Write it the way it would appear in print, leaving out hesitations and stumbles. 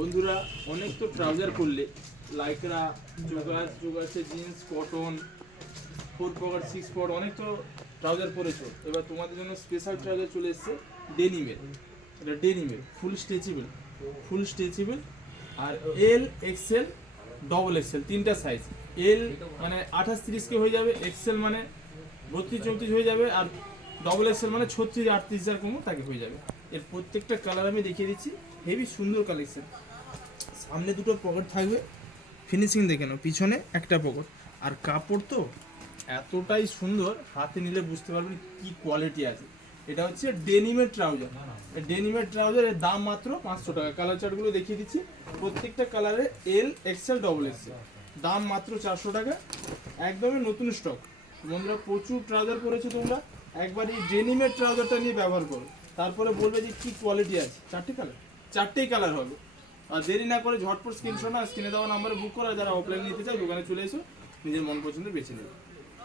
বন্ধুরা অনেক তো ট্রাউজার করলে লাইকরা জোগাচ্ছে জিন্স কটন 4 পকেট 6 পকেট অনেক তো ট্রাউজার পরেছো। এবার তোমাদের জন্য স্পেশাল ট্রাউজার চলে এসেছে ডেনিমের। এটা ডেনিমের ফুল স্ট্রেচেবল আর এল এক্সেল ডবল এক্সেল তিনটা সাইজ। এল মানে 28-30 কে হয়ে যাবে, এক্সেল মানে 32-34 হয়ে যাবে, আর ডবল এক্সেল মানে 36-38 যার কমও তাকে হয়ে যাবে। এর প্রত্যেকটা কালার আমি দেখিয়ে দিচ্ছি, হেভি সুন্দর কালেকশন। সামনে দুটো পকেট থাকবে, ফিনিশিং দেখে নাও, পিছনে একটা পকেট। আর কাপড় তো এতটাই সুন্দর, হাতে নিলে বুঝতে পারবেন কি কোয়ালিটি আছে। এটা হচ্ছে ডেনিমের ট্রাউজার। ডেনিমের ট্রাউজারের দাম মাত্র 500 টাকা। কালার চার্টগুলো দেখিয়ে দিচ্ছি, প্রত্যেকটা কালারে এল এক্সেল ডবল এক্সেল, দাম মাত্র 400 টাকা। একদমই নতুন স্টক। বন্ধুরা প্রচুর ট্রাউজার পরেছো তোমরা, একবার এই ডেনিমের ট্রাউজারটা নিয়ে ব্যবহার করো, তারপরে বলবে যে কি কোয়ালিটি আছে। চারটেই কালার হবে। আর দেরি না করে ঝটপট স্ক্রিনশট না স্ক্রিনে দেওয়া নাম্বারে বুক করা। যারা অফলাইন নিতে চায় দোকানে চলে এসো, নিজের মন পছন্দের বেছে নেবে।